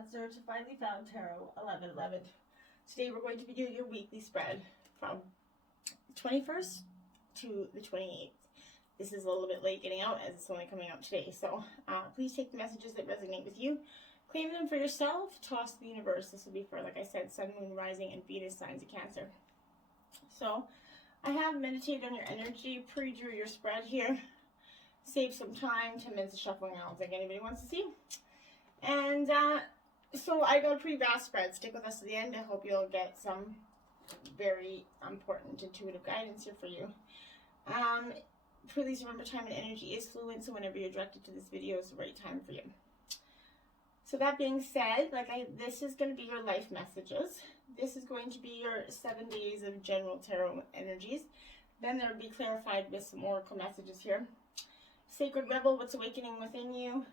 Cancer to Finally Found Tarot 11/11. Today we're going to be doing your weekly spread from 21st to the 28th. This is a little bit late getting out as it's only coming out today. So please take the messages that resonate with you, claim them for yourself, toss to the universe. This will be for, like I said, Sun, Moon, Rising, and Venus signs of Cancer. So I have meditated on your energy, pre-drew your spread here. Save some time, 10 minutes of shuffling. I don't think anybody wants to see. And so I got a pretty vast spread. Stick with us to the end. I hope you'll get some very important intuitive guidance here for you. Please remember, time and energy is fluid, so whenever you're directed to this video is the right time for you. So that being said, this is going to be your life messages. This is going to be your 7 days of general tarot energies. Then there will be clarified with some oracle messages here. Sacred Rebel, what's awakening within you,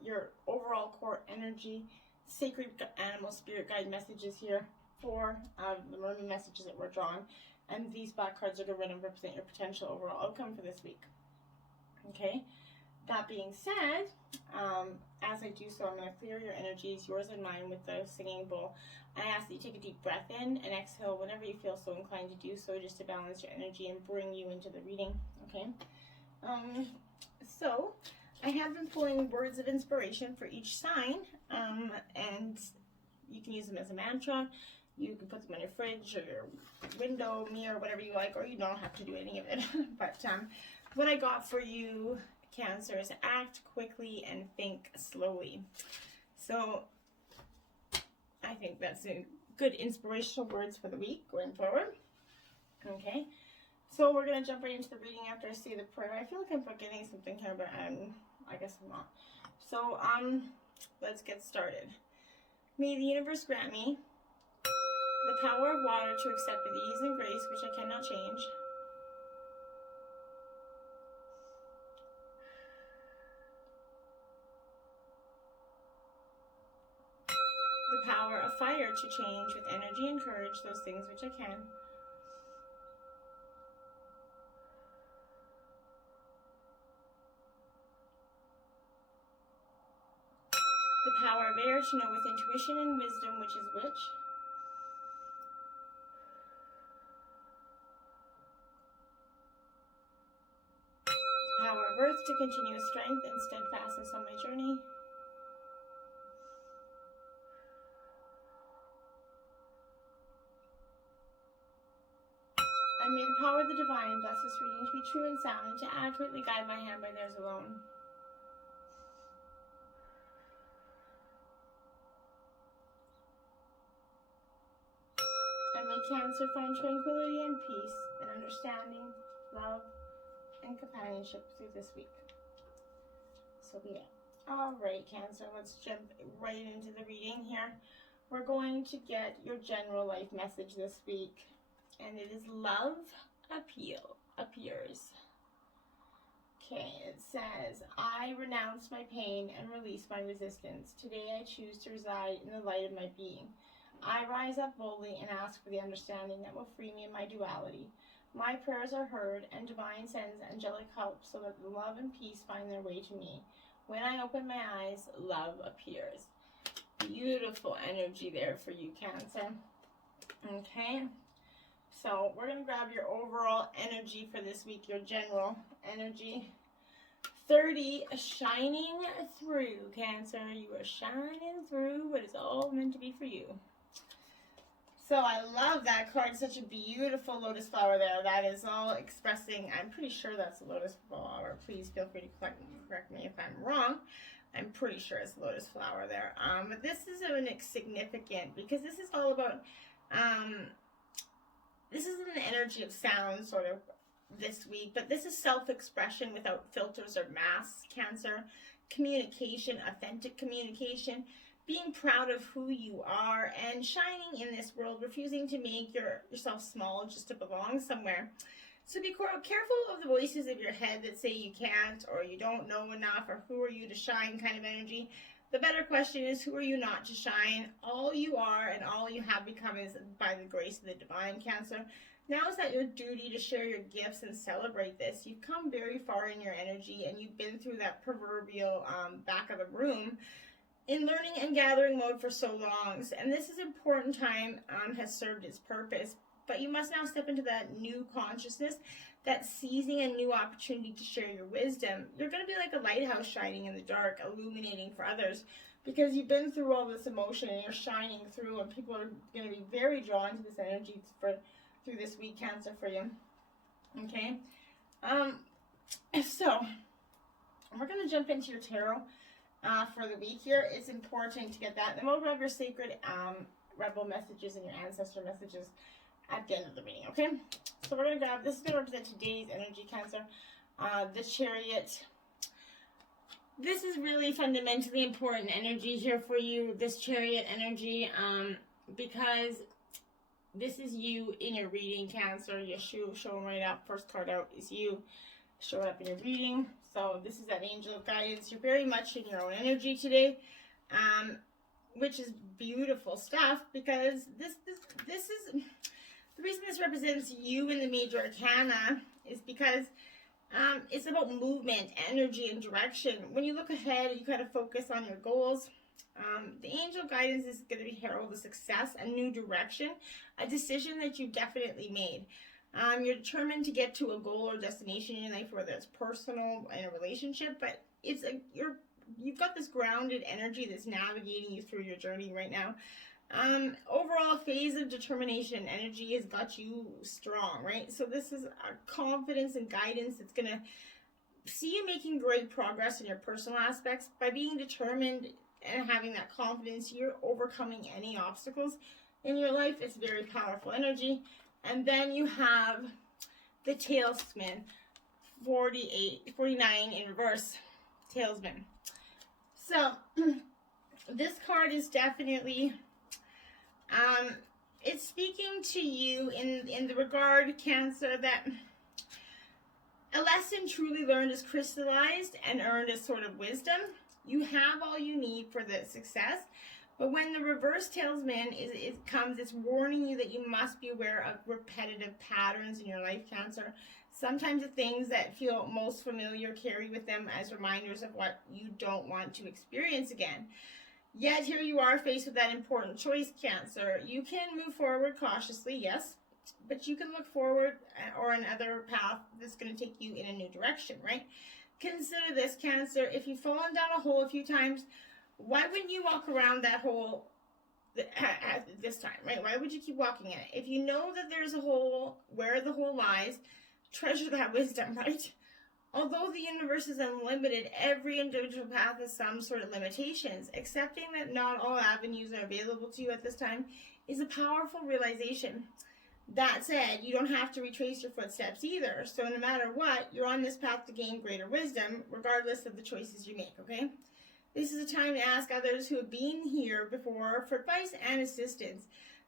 your overall core energy, sacred animal spirit guide messages here, 4 of the mermaid messages that we're drawing, and these black cards are going to represent your potential overall outcome for this week. Okay, that being said, as I do so, I'm going to clear your energies, yours and mine, with the singing bowl. I ask that you take a deep breath in and exhale whenever you feel so inclined to do so, just to balance your energy and bring you into the reading. Okay. So I have been pulling words of inspiration for each sign, and you can use them as a mantra. You can put them on your fridge or your window, mirror, whatever you like, or you don't have to do any of it. But what I got for you, Cancer, is act quickly and think slowly. So I think that's a good inspirational words for the week going forward. Okay. So we're going to jump right into the reading after I say the prayer. I feel like I'm forgetting something here, but I guess I'm not. So let's get started. May the universe grant me the power of water to accept with ease and grace, which I cannot change. The power of fire to change with energy and courage those things which I can. The power of air to know with intuition and wisdom which is which. The power of earth to continue with strength and steadfastness on my journey. And may the power of the divine bless this reading to be true and sound, and to accurately guide my hand by theirs alone. And may Cancer find tranquility and peace and understanding, love, and companionship through this week. So be it. Alright, Cancer, let's jump right into the reading here. We're going to get your general life message this week, and it is love appears. Okay, it says, I renounce my pain and release my resistance. Today I choose to reside in the light of my being. I rise up boldly and ask for the understanding that will free me in my duality. My prayers are heard, and divine sends angelic help so that the love and peace find their way to me. When I open my eyes, love appears. Beautiful energy there for you, Cancer. Okay, so we're going to grab your overall energy for this week, your general energy. 30, shining through, Cancer. You are shining through what is all meant to be for you. So I love that card. Such a beautiful lotus flower there. That is all expressing, I'm pretty sure that's a lotus flower. Please feel free to correct me if I'm wrong. I'm pretty sure it's a lotus flower there. But this is significant because this is all about, this is an energy of sound sort of this week, but this is self-expression without filters or masks, Cancer. Communication, authentic communication. Being proud of who you are and shining in this world, refusing to make yourself small just to belong somewhere. So be careful of the voices of your head that say you can't or you don't know enough or who are you to shine kind of energy. The better question is, who are you not to shine? All you are and all you have become is by the grace of the divine, Cancer. Now is that your duty to share your gifts and celebrate this. You've come very far in your energy and you've been through that proverbial back of the room in learning and gathering mode for so long, and this is important time has served its purpose, but you must now step into that new consciousness, that seizing a new opportunity to share your wisdom. You're going to be like a lighthouse shining in the dark, illuminating for others, because you've been through all this emotion and you're shining through, and people are going to be very drawn to this energy through this week, Cancer, for you. Okay? So, we're going to jump into your tarot for the week here. It's important to get that. Then we'll grab your sacred rebel messages and your ancestor messages at the end of the reading, okay? So we're going to grab, this is going to represent today's energy, Cancer. The Chariot. This is really fundamentally important energy here for you, this Chariot energy, because this is you in your reading, Cancer. You show right up. First card out is you showing up in your reading. So this is that angel of guidance. You're very much in your own energy today, which is beautiful stuff, because this is the reason this represents you in the major arcana is because it's about movement, energy, and direction. When you look ahead, you kind of focus on your goals. The angel guidance is going to be herald of success, a new direction, a decision that you definitely made. You're determined to get to a goal or destination in your life, whether it's personal in a relationship, but you've got this grounded energy that's navigating you through your journey right now. Overall phase of determination energy has got you strong, right? So this is a confidence and guidance that's going to see you making great progress in your personal aspects. By being determined and having that confidence, you're overcoming any obstacles in your life. It's very powerful energy. And then you have the Tailsman, 49 in reverse, Tailsman. So this card is definitely, it's speaking to you in the regard, Cancer, that a lesson truly learned is crystallized and earned as sort of wisdom. You have all you need for the success. But when the reverse Tailsman comes, it's warning you that you must be aware of repetitive patterns in your life, Cancer. Sometimes the things that feel most familiar carry with them as reminders of what you don't want to experience again. Yet here you are faced with that important choice, Cancer. You can move forward cautiously, yes, but you can look forward or another path that's going to take you in a new direction, right? Consider this, Cancer. If you've fallen down a hole a few times, why wouldn't you walk around that hole at this time, right? Why would you keep walking in it? If you know that there's a hole, where the hole lies, treasure that wisdom, right? Although the universe is unlimited, every individual path has some sort of limitations. Accepting that not all avenues are available to you at this time is a powerful realization. That said, you don't have to retrace your footsteps either. So no matter what, you're on this path to gain greater wisdom, regardless of the choices you make, okay? This is a time to ask others who have been here before for advice and assistance.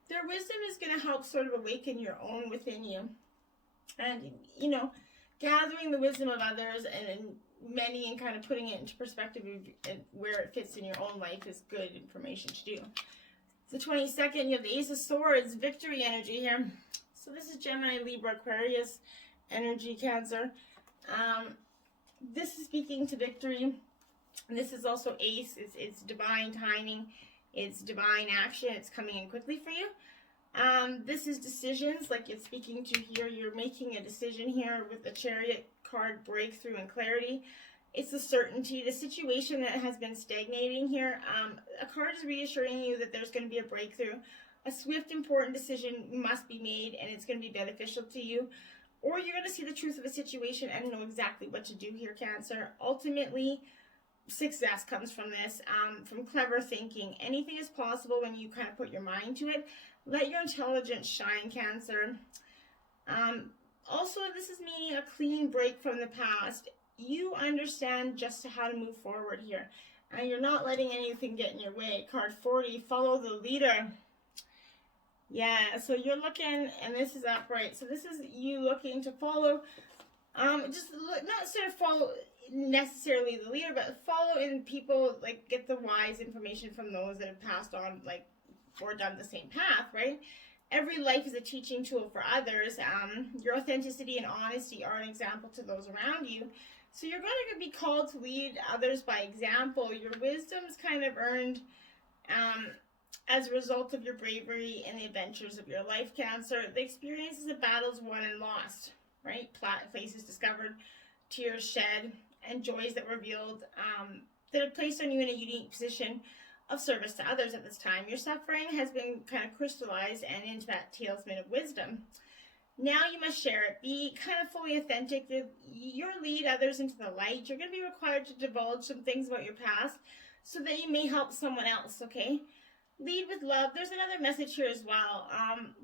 Their wisdom is going to help sort of awaken your own within you. And, you know, gathering the wisdom of others and many and kind of putting it into perspective of where it fits in your own life is good information to do. The 22nd, you have the Ace of Swords, victory energy here. So this is Gemini, Libra, Aquarius energy, Cancer. This is speaking to victory. This is also Ace. It's divine timing. It's divine action. It's coming in quickly for you. This is decisions, like it's speaking to here. You're making a decision here with the Chariot card, breakthrough and clarity. It's the certainty, the situation that has been stagnating here. A card is reassuring you that there's going to be a breakthrough. A swift, important decision must be made, and it's going to be beneficial to you. Or you're going to see the truth of a situation and know exactly what to do here, Cancer. Ultimately, success comes from this, from clever thinking. Anything is possible when you kind of put your mind to it. Let your intelligence shine, Cancer. Also, this is meaning a clean break from the past. You understand just how to move forward here. And you're not letting anything get in your way. Card 40, follow the leader. Yeah, so you're looking, and this is upright. So this is you looking to follow, just look, not sort of follow necessarily the leader, but follow in people, like get the wise information from those that have passed on, like, or done the same path, right? Every life is a teaching tool for others. Your authenticity and honesty are an example to those around you. So you're going to be called to lead others by example. Your wisdom's kind of earned as a result of your bravery and the adventures of your life, Cancer. The experiences of battles won and lost, right? Places discovered, tears shed, and joys that were revealed that have placed on you in a unique position of service to others at this time. Your suffering has been kind of crystallized and into that talisman of wisdom. Now you must share it. Be kind of fully authentic. You'll lead others into the light. You're going to be required to divulge some things about your past so that you may help someone else, okay? Lead with love. There's another message here as well.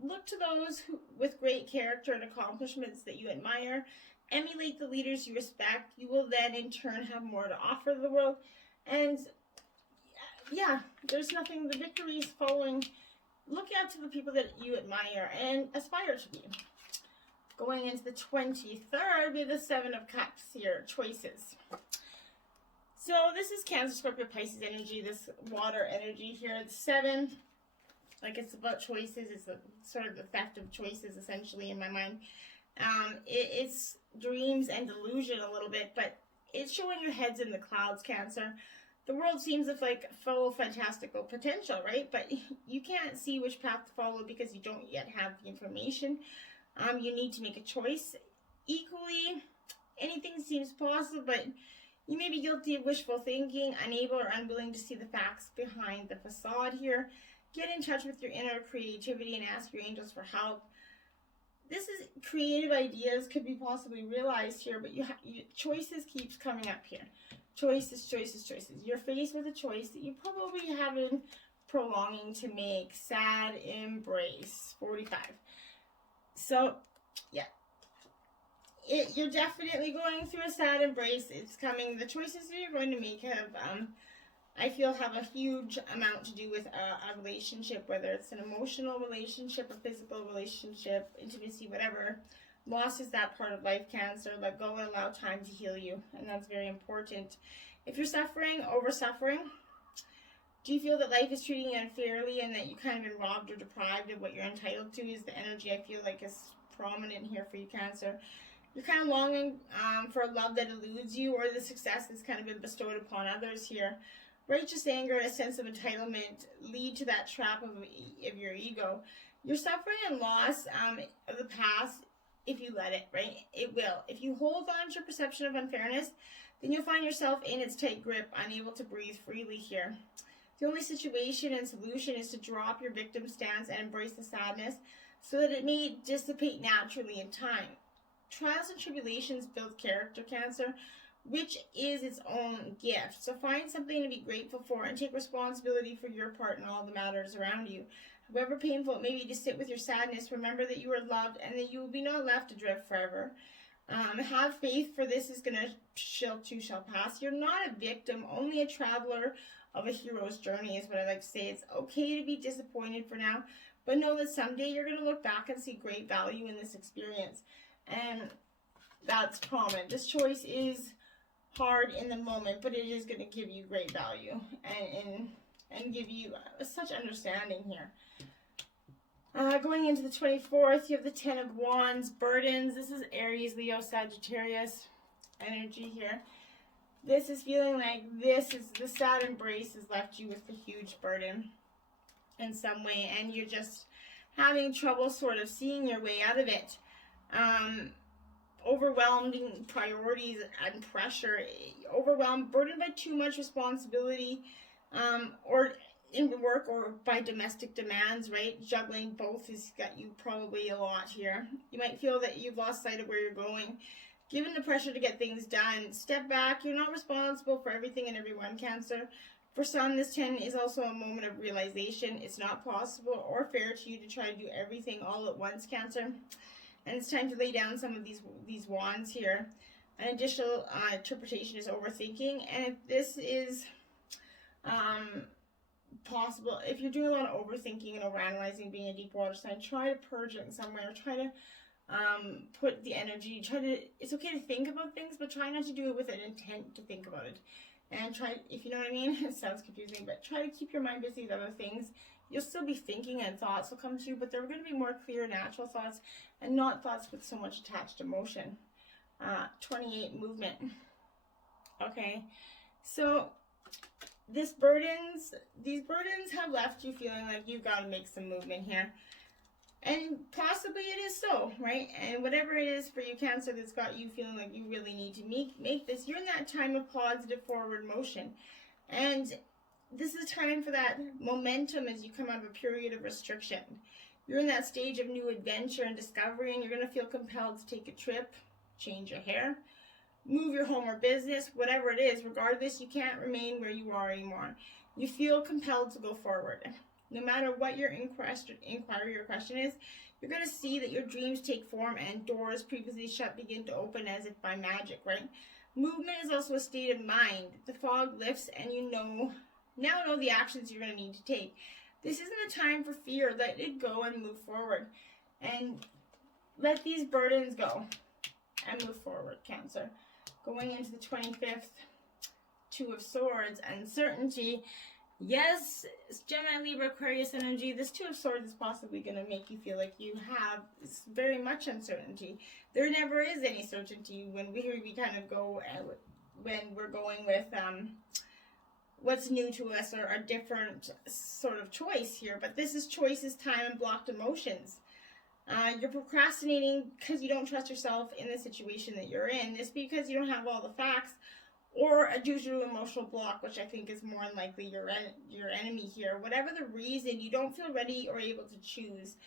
Look to those with great character and accomplishments that you admire. Emulate the leaders you respect. You will then in turn have more to offer the world. And yeah, there's nothing, the victory is following. Look out to the people that you admire and aspire to be. Going into the 23rd, we have the 7 of Cups here, choices. So this is Cancer, Scorpio, Pisces energy, this water energy here. It's 7, like it's about choices. It's sort of the theft of choices, essentially, in my mind. It's dreams and delusion a little bit, but it's showing your heads in the clouds, Cancer. The world seems like full of fantastical potential, right? But you can't see which path to follow because you don't yet have the information. You need to make a choice. Equally, anything seems possible, but you may be guilty of wishful thinking, unable or unwilling to see the facts behind the facade here. Get in touch with your inner creativity and ask your angels for help. This is creative ideas could be possibly realized here, but choices keeps coming up here. Choices, choices, choices. You're faced with a choice that you probably have been prolonging to make. Sad embrace, 45. So, yeah. You're definitely going through a sad embrace. It's coming. The choices that you're going to make have, I feel, have a huge amount to do with a relationship, whether it's an emotional relationship, a physical relationship, intimacy, whatever. Loss is that part of life, Cancer. Let go and allow time to heal you, and that's very important. If you're suffering, over-suffering, do you feel that life is treating you unfairly and that you kind of been robbed or deprived of what you're entitled to? Is the energy I feel like is prominent here for you, Cancer. You're kind of longing for a love that eludes you, or the success that's kind of been bestowed upon others here. Righteous anger and a sense of entitlement lead to that trap of your ego. Your suffering and loss of the past, if you let it, right? It will. If you hold on to your perception of unfairness, then you'll find yourself in its tight grip, unable to breathe freely here. The only situation and solution is to drop your victim stance and embrace the sadness so that it may dissipate naturally in time. Trials and tribulations build character, Cancer, which is its own gift. So find something to be grateful for and take responsibility for your part in all the matters around you. However painful it may be to sit with your sadness, remember that you are loved and that you will be not left adrift forever. Have faith, for this is going to shall pass. You're not a victim, only a traveler of a hero's journey is what I like to say. It's okay to be disappointed for now, but know that someday you're going to look back and see great value in this experience. And that's prominent. This choice is hard in the moment, but it is going to give you great value and give you such understanding here. Going into the 24th, you have the 10 of Wands, burdens. This is Aries, Leo, Sagittarius energy here. This is feeling like the sad embrace has left you with a huge burden in some way, and you're just having trouble sort of seeing your way out of it. Overwhelming priorities and pressure, overwhelmed, burdened by too much responsibility, or in work or by domestic demands, right? Juggling both has got you probably a lot here. You might feel that you've lost sight of where you're going. Given the pressure to get things done, step back. You're not responsible for everything and everyone, Cancer. For some, this 10 is also a moment of realization. It's not possible or fair to you to try to do everything all at once, Cancer. And it's time to lay down some of these wands here. An additional interpretation is overthinking. And if this is possible, if you're doing a lot of overthinking and overanalyzing, being a deep water sign, try to purge it in some way, or try to put the energy, it's okay to think about things, but try not to do it with an intent to think about it. And try, if you know what I mean, it sounds confusing, but try to keep your mind busy with other things. You'll still be thinking and thoughts will come to you, but they're going to be more clear, natural thoughts, and not thoughts with so much attached emotion. 28, movement. Okay, so these burdens have left you feeling like you've got to make some movement here. And possibly it is so, right? And whatever it is for you, Cancer, that's got you feeling like you really need to make this, you're in that time of positive forward motion. And this is time for that momentum as you come out of a period of restriction. You're in that stage of new adventure and discovery, and you're going to feel compelled to take a trip, change your hair, move your home or business, whatever it is. Regardless, you can't remain where you are anymore. You feel compelled to go forward. No matter what your inquiry or question is, you're going to see that your dreams take form and doors previously shut begin to open as if by magic, right? Movement is also a state of mind. The fog lifts and you now know the actions you're going to need to take. This isn't a time for fear. Let it go and move forward. And let these burdens go and move forward, Cancer. Going into the 25th, Two of Swords, uncertainty. Yes, Gemini, Libra, Aquarius energy. This Two of Swords is possibly going to make you feel like you have very much uncertainty. There never is any certainty when we kind of go, when we're going with what's new to us or a different sort of choice here. But this is choices, time, and blocked emotions. You're procrastinating because you don't trust yourself in the situation that you're in. This because you don't have all the facts, or due to an emotional block, which I think is more than likely your enemy here. Whatever the reason, you don't feel ready or able to choose.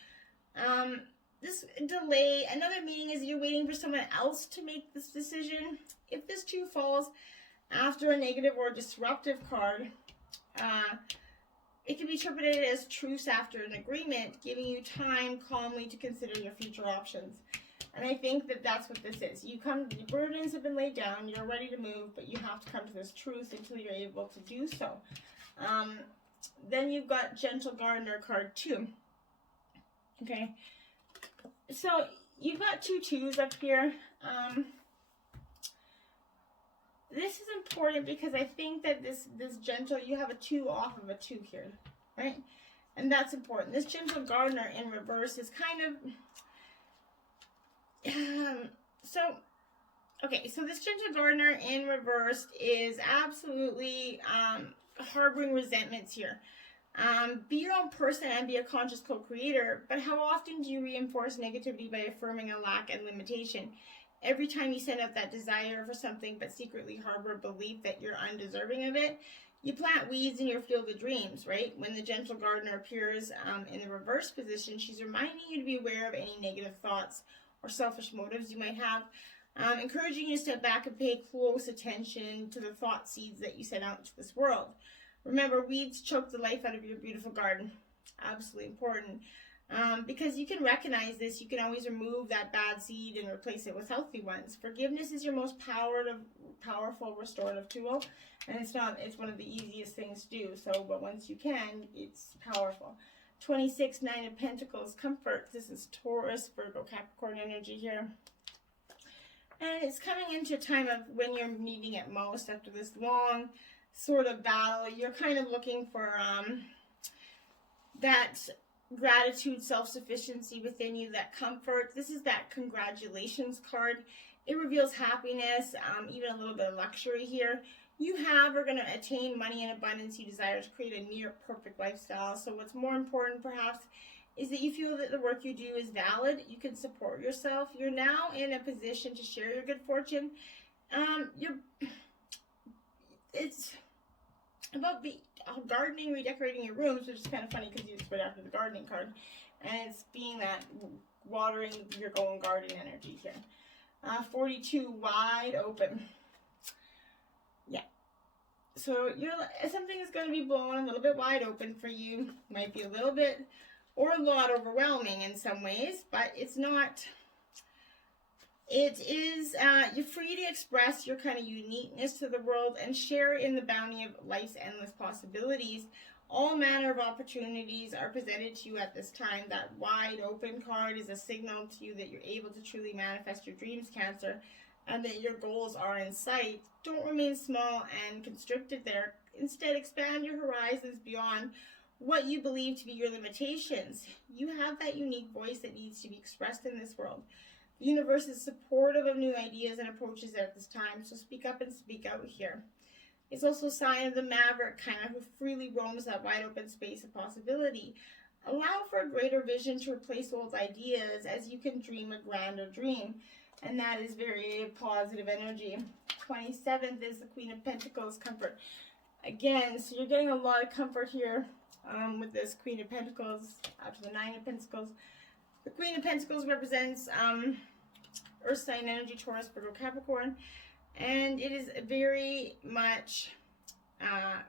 This delay, another meaning is you're waiting for someone else to make this decision. If this two falls after a negative or disruptive card, it can be interpreted as truce after an agreement, giving you time calmly to consider your future options. And I think that that's what this is. Your burdens have been laid down, you're ready to move, but you have to come to this truth until you're able to do so. Then you've got Gentle Gardener card 2. Okay. So you've got 2 twos up here. This is important because I think that this gentle, you have a 2 off of a 2 here, right? And that's important. This Gentle Gardener in reverse is kind of... so this Gentle Gardener in reverse is absolutely harboring resentments here. Be your own person and be a conscious co-creator, but how often do you reinforce negativity by affirming a lack and limitation? Every time you send out that desire for something but secretly harbor a belief that you're undeserving of it, you plant weeds in your field of dreams, right? When the Gentle Gardener appears in the reverse position, she's reminding you to be aware of any negative thoughts or selfish motives you might have, encouraging you to step back and pay close attention to the thought seeds that you send out into this world. Remember, weeds choke the life out of your beautiful garden. Absolutely important. Because you can recognize this, you can always remove that bad seed and replace it with healthy ones. Forgiveness is your most powerful restorative tool, and it's one of the easiest things to do. So, but once you can, it's powerful. 26, Nine of Pentacles, comfort. This is Taurus, Virgo, Capricorn energy here. And it's coming into a time of when you're needing it most after this long sort of battle. You're kind of looking for that gratitude, self-sufficiency within you, that comfort. This is that congratulations card. It reveals happiness, even a little bit of luxury here. You are going to attain money and abundance you desire to create a near perfect lifestyle. So what's more important perhaps is that you feel that the work you do is valid. You can support yourself. You're now in a position to share your good fortune. It's about gardening, redecorating your rooms, which is kind of funny because it's right after the gardening card. And it's being that watering your own garden energy here. 42, wide open. Yeah. So something is going to be blown a little bit wide open for you. Might be a little bit or a lot overwhelming in some ways, but it's not. It is, you're free to express your kind of uniqueness to the world and share in the bounty of life's endless possibilities. All manner of opportunities are presented to you at this time. That wide open card is a signal to you that you're able to truly manifest your dreams, Cancer, and that your goals are in sight. Don't remain small and constricted there. Instead, expand your horizons beyond what you believe to be your limitations. You have that unique voice that needs to be expressed in this world. The universe is supportive of new ideas and approaches at this time, so speak up and speak out here. It's also a sign of the maverick kind of who freely roams that wide open space of possibility. Allow for a greater vision to replace old ideas as you can dream a grander dream. And that is very positive energy. 27th is the Queen of Pentacles, comfort. Again, so you're getting a lot of comfort here with this Queen of Pentacles after the Nine of Pentacles. The Queen of Pentacles represents Earth sign energy, Taurus, Virgo, Capricorn. And it is very much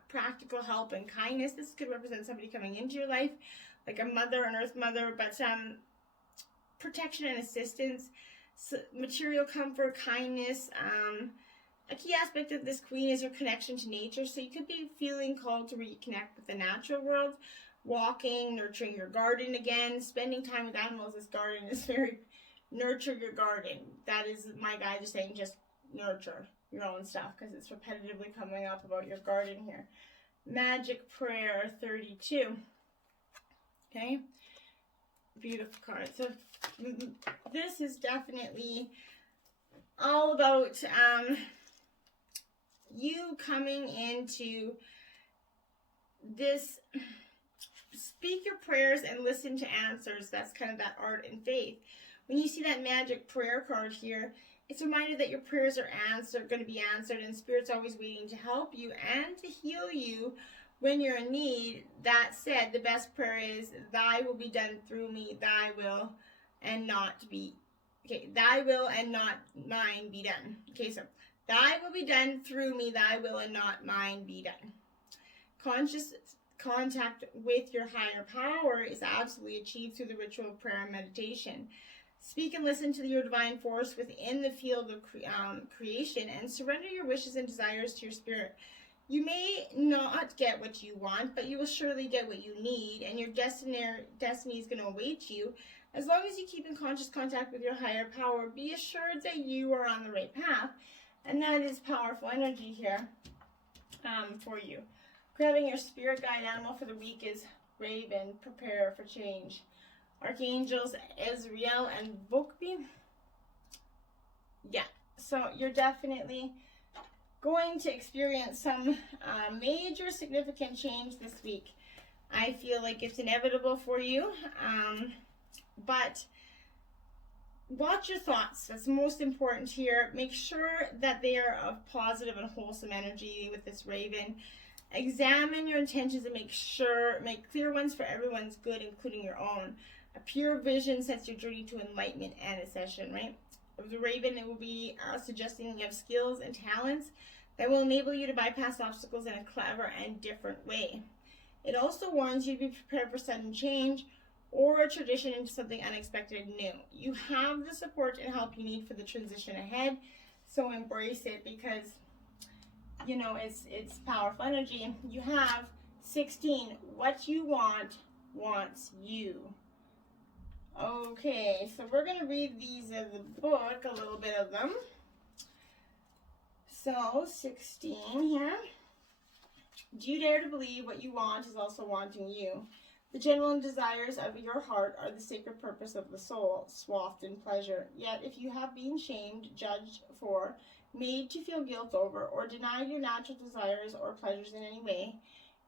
practical help and kindness. This could represent somebody coming into your life, like a mother, an earth mother, but protection and assistance, material comfort, kindness. A key aspect of this queen is your connection to nature. So you could be feeling called to reconnect with the natural world, walking, nurturing your garden again, spending time with animals. This garden is very, nurture your garden. That is my guide is saying just nurture your own stuff because it's repetitively coming up about your garden here. Magic prayer 32. Okay, beautiful card. So this is definitely all about you coming into this. Speak your prayers and listen to answers. That's kind of that art and faith. When you see that magic prayer card here, it's a reminder that your prayers are going to be answered, and Spirit's always waiting to help you and to heal you when you're in need. That said, the best prayer is, thy will be done through me, thy will and not be, okay, thy will and not mine be done. Okay, so thy will be done through me, thy will and not mine be done. Conscious contact with your higher power is absolutely achieved through the ritual of prayer and meditation. Speak and listen to your divine force within the field of creation and surrender your wishes and desires to your spirit. You may not get what you want, but you will surely get what you need, and your destiny is going to await you. As long as you keep in conscious contact with your higher power, be assured that you are on the right path, and that is powerful energy here for you. Grabbing your spirit guide animal for the week is Raven. Prepare for change. Archangels Ezriel and Vokbi. Yeah, so you're definitely going to experience some major significant change this week. I feel like it's inevitable for you, but watch your thoughts. That's most important here. Make sure that they are of positive and wholesome energy with this Raven. Examine your intentions and make clear ones for everyone's good, including your own. A pure vision sets your journey to enlightenment and ascension, right? Of the Raven, it will be suggesting you have skills and talents that will enable you to bypass obstacles in a clever and different way. It also warns you to be prepared for sudden change or a transition into something unexpected and new. You have the support and help you need for the transition ahead, so embrace it because, you know, it's powerful energy. You have 16. What you want wants you. Okay, so we're going to read these in the book, a little bit of them. So, 16 here. Do you dare to believe what you want is also wanting you? The genuine desires of your heart are the sacred purpose of the soul, swathed in pleasure. Yet, if you have been shamed, judged for, made to feel guilt over, or denied your natural desires or pleasures in any way,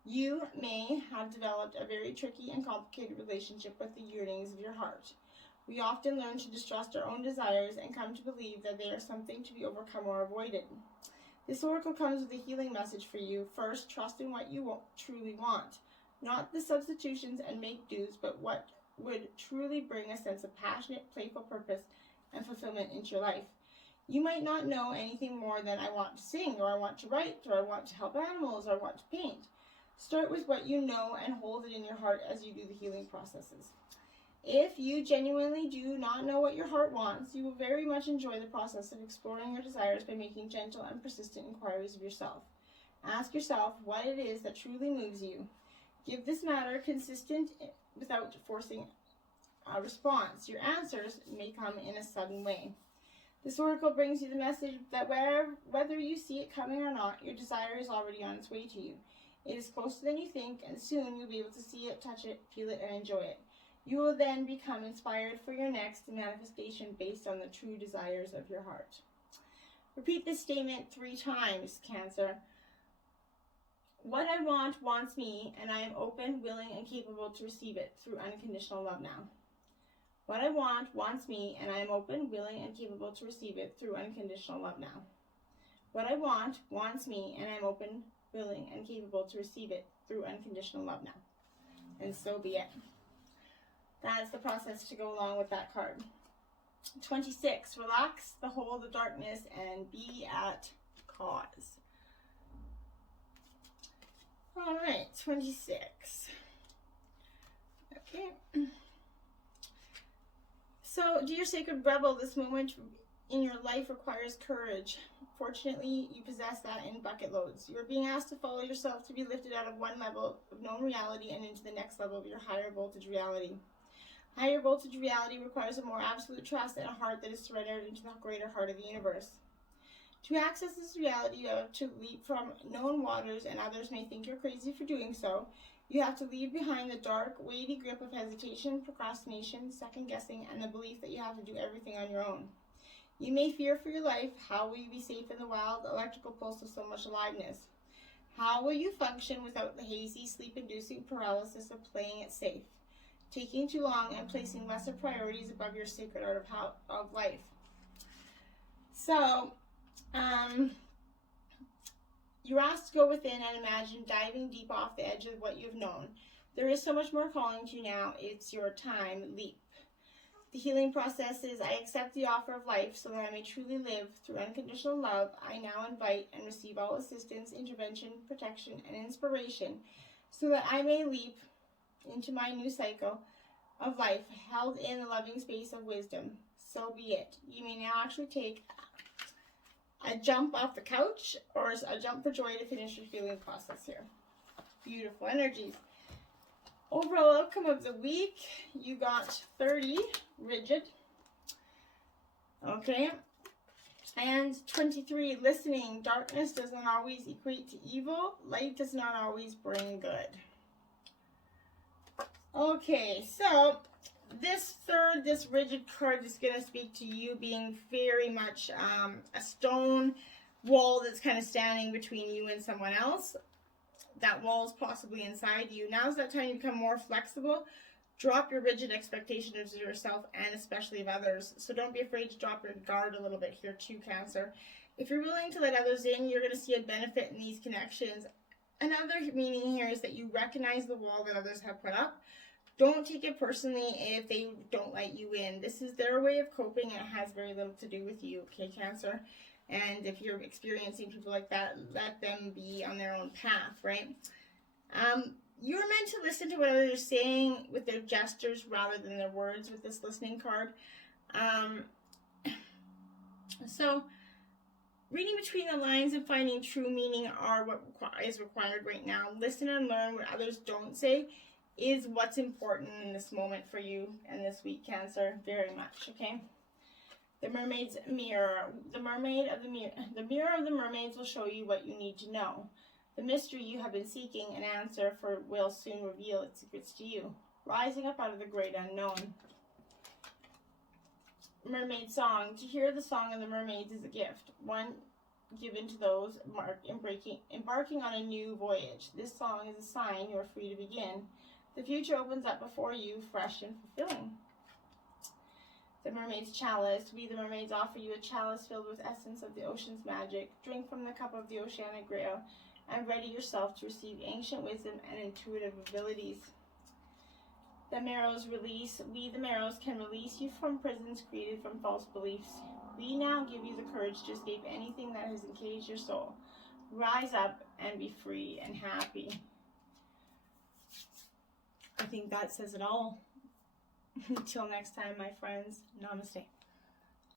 you may have developed a very tricky and complicated relationship with the yearnings of your heart. We often learn to distrust our own desires and come to believe that they are something to be overcome or avoided. This oracle comes with a healing message for you. First, trust in what you truly want. Not the substitutions and make-dos, but what would truly bring a sense of passionate, playful purpose and fulfillment into your life. You might not know anything more than I want to sing, or I want to write, or I want to help animals, or I want to paint. Start with what you know and hold it in your heart as you do the healing processes. If you genuinely do not know what your heart wants, you will very much enjoy the process of exploring your desires by making gentle and persistent inquiries of yourself. Ask yourself what it is that truly moves you. Give this matter consistent without forcing a response. Your answers may come in a sudden way. This oracle brings you the message that whether you see it coming or not, your desire is already on its way to you. It is closer than you think, and soon you'll be able to see it, touch it, feel it, and enjoy it. You will then become inspired for your next manifestation based on the true desires of your heart. Repeat this statement 3 times, Cancer. What I want wants me, and I am open, willing, and capable to receive it through unconditional love now. What I want wants me, and I am open, willing, and capable to receive it through unconditional love now. What I want wants me, and I am open, willing, and capable to receive it through unconditional love now. And so be it. That's the process to go along with that card. 26, relax the whole of the darkness and be at cause. All right, 26. Okay. So, dear sacred rebel, this moment in your life requires courage. Fortunately, you possess that in bucket loads. You are being asked to follow yourself to be lifted out of one level of known reality and into the next level of your higher voltage reality. Higher voltage reality requires a more absolute trust and a heart that is surrendered into the greater heart of the universe. To access this reality, you have to leap from known waters, and others may think you're crazy for doing so. You have to leave behind the dark, weighty grip of hesitation, procrastination, second-guessing, and the belief that you have to do everything on your own. You may fear for your life. How will you be safe in the wild electrical pulse of so much aliveness? How will you function without the hazy, sleep-inducing paralysis of playing it safe, taking too long and placing lesser priorities above your sacred art of life? So, you're asked to go within and imagine diving deep off the edge of what you've known. There is so much more calling to you now. It's your time. Leap. The healing process is, I accept the offer of life so that I may truly live through unconditional love. I now invite and receive all assistance, intervention, protection, and inspiration so that I may leap into my new cycle of life held in the loving space of wisdom. So be it. You may now actually take a jump off the couch or a jump for joy to finish your healing process here. Beautiful energies. Overall outcome of the week, you got 30, rigid. Okay. And 23, listening. Darkness does not always equate to evil. Light does not always bring good. Okay, so this rigid card is going to speak to you being very much a stone wall that's kind of standing between you and someone else. That wall is possibly inside you. Now's that time to become more flexible. Drop your rigid expectations of yourself and especially of others. So don't be afraid to drop your guard a little bit here too, Cancer. If you're willing to let others in, you're going to see a benefit in these connections. Another meaning here is that you recognize the wall that others have put up. Don't take it personally if they don't let you in. This is their way of coping and it has very little to do with you, okay, Cancer? And if you're experiencing people like that, let them be on their own path, right? You're meant to listen to what others are saying with their gestures rather than their words with this listening card. So, reading between the lines and finding true meaning are what is required right now. Listen and learn what others don't say is what's important in this moment for you and this week, Cancer, very much, okay? The mermaid's mirror. The mirror of the mermaids will show you what you need to know. The mystery you have been seeking an answer for will soon reveal its secrets to you. Rising up out of the great unknown. Mermaid song. To hear the song of the mermaids is a gift, one given to those embarking on a new voyage. This song is a sign you are free to begin. The future opens up before you, fresh and fulfilling. The mermaid's chalice. We, the mermaids, offer you a chalice filled with essence of the ocean's magic. Drink from the cup of the oceanic grail and ready yourself to receive ancient wisdom and intuitive abilities. The Marrow's release. We, the Marrows, can release you from prisons created from false beliefs. We now give you the courage to escape anything that has encaged your soul. Rise up and be free and happy. I think that says it all. Until next time, my friends, namaste.